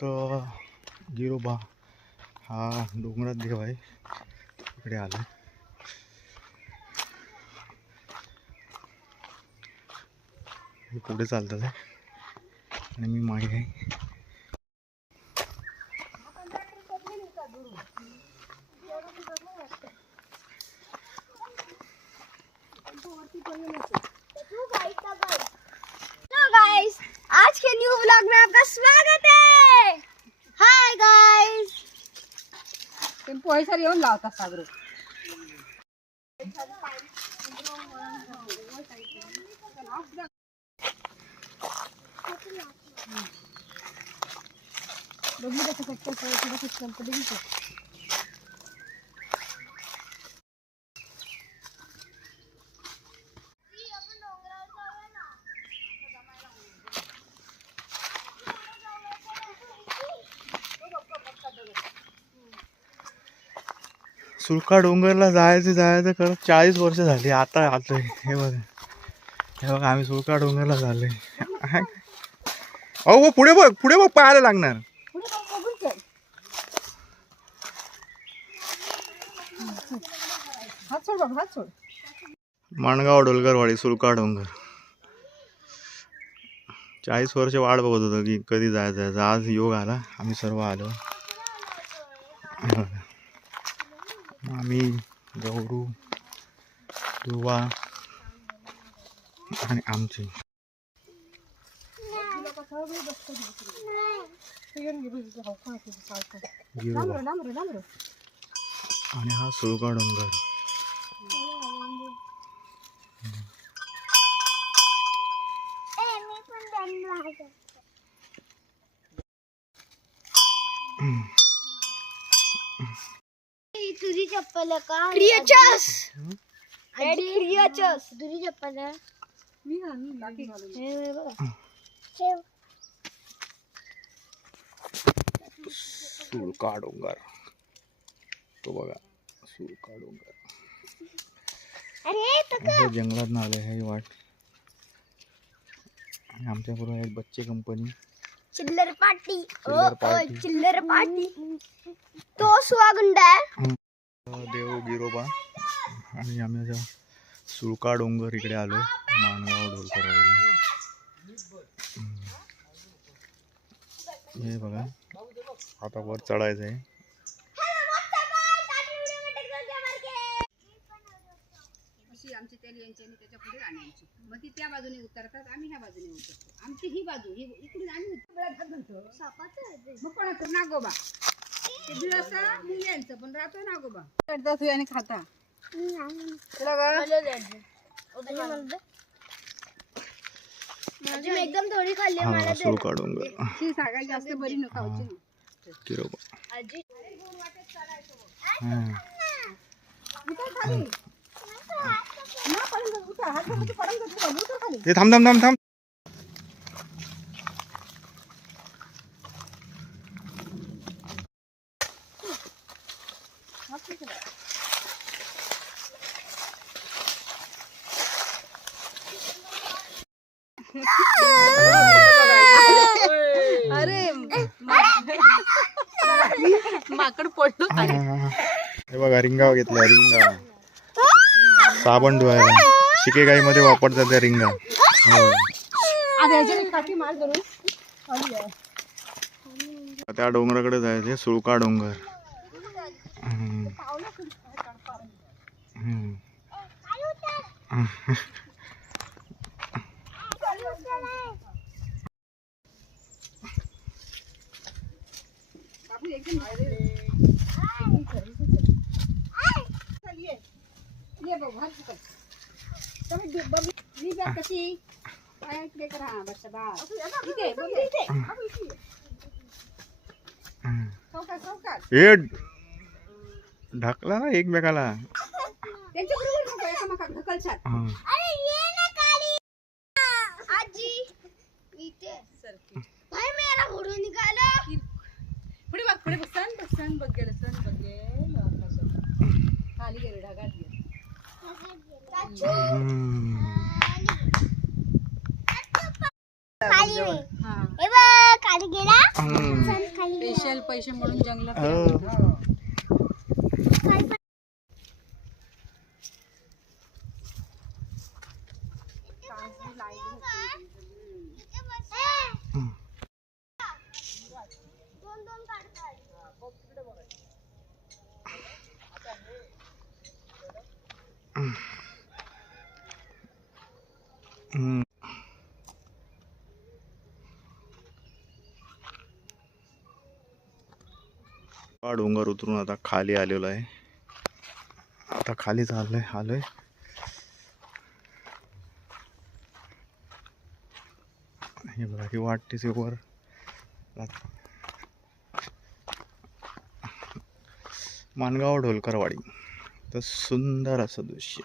तर गिरोबा हा डोंगरात देव आहे, इकडे आला. हे पुढे चालतात आहे आणि मी मागे आहे. गाइस, आज के न्यू व्लॉग में आपका स्वागत है. Hi guys. टेम्पो आहे सर येऊन लावता सागरो. बघू कसं फक्त थोडं सिस्टम पडली. सुळका डोंगरला जायचं करत 40 वर्ष झाली. आता आलोय. हे बघा आम्ही सुळका डोंगरला झालोय. अहो पुढे बघ पाहायला लागणार. हात सोड बाबा, हात सोड. माणगाव डोलगरवाडी सुळका डोंगर. 40 वर्ष वाट बघत होतो की कधी जायचं. आज योग आला, आम्ही सर्व आलो. आम्ही गौरू दुवा आणि आमची आणि हा सुळका डोंगर. तुझी चप्पल आहे का? क्रिएचर्स. क्रिएचर्स. तुझी चप्पल आहे. मी घालून बाकी घालून. हे बघ. ठेव. सुळका डोंगर. तो बघा सुळका डोंगर. अरे तो जंगलात आले हे वाट. आणि आमच्या बरोबर एक बच्चे कंपनी. चिल्लर पार्टी. चिल्लर पार्टी. चिल्लर पार्टी. तो स्वागंड आहे. देव गिरोबा आणि आम्ही आता सुळका डोंगर इकडे आलो. माणगाव ढोलकरवाडीला. हे बघा आता वर चढायचं आहे. अशी आमची तेल यांची आणि त्याच्या पुढे आणायची. मग ती त्या बाजूने उतरतात, आम्ही ह्या बाजूने उतरतो. आमची ही बाजू ही इकडून आम्ही उतरतो. सापाचं आहे ते. मग कोणाचं नागोबा ते दिवसा मुंग्यांचं पण राहतो नागोबा. करतात आणि खाता तुला माझी मी एकदम थोडी खाल्ली हा मला. सुळका डोंगर ती सागायची जास्त बरी न खाऊची ना. गिरोबा. आजी हा. उतर खाली ना पडून उतर. हात पडून जातो. उतर खाली. ते थांब. अरे माकड पडलो. हे बघा रिंगा घेतल्या. रिंगा साबण धुवायला शिकेगाई मध्ये वापरतात त्या रिंगा. त्या डोंगराकडे जायचे. सुळका डोंगर. हे ढकला ना एकमेकाला. आजी इथे भाई मेरा फोटो निकालो. पुढे बघ सण बघ गेलं खाली गेले ढगात गेले. खाली हे बघ खाली गेला हम्म. चल खाली गेला. स्पेशल पैसे म्हणून जंगलात हो. खाली पण- हम्म. दोन काढतात. हम्म. हा डोंगर उतरून आता खाली आलेलो आहे. आता खाली आलोय. हे बघा ही वाटते वर मानगाव ढोलकरवाडी तर सुंदर असं दृश्य.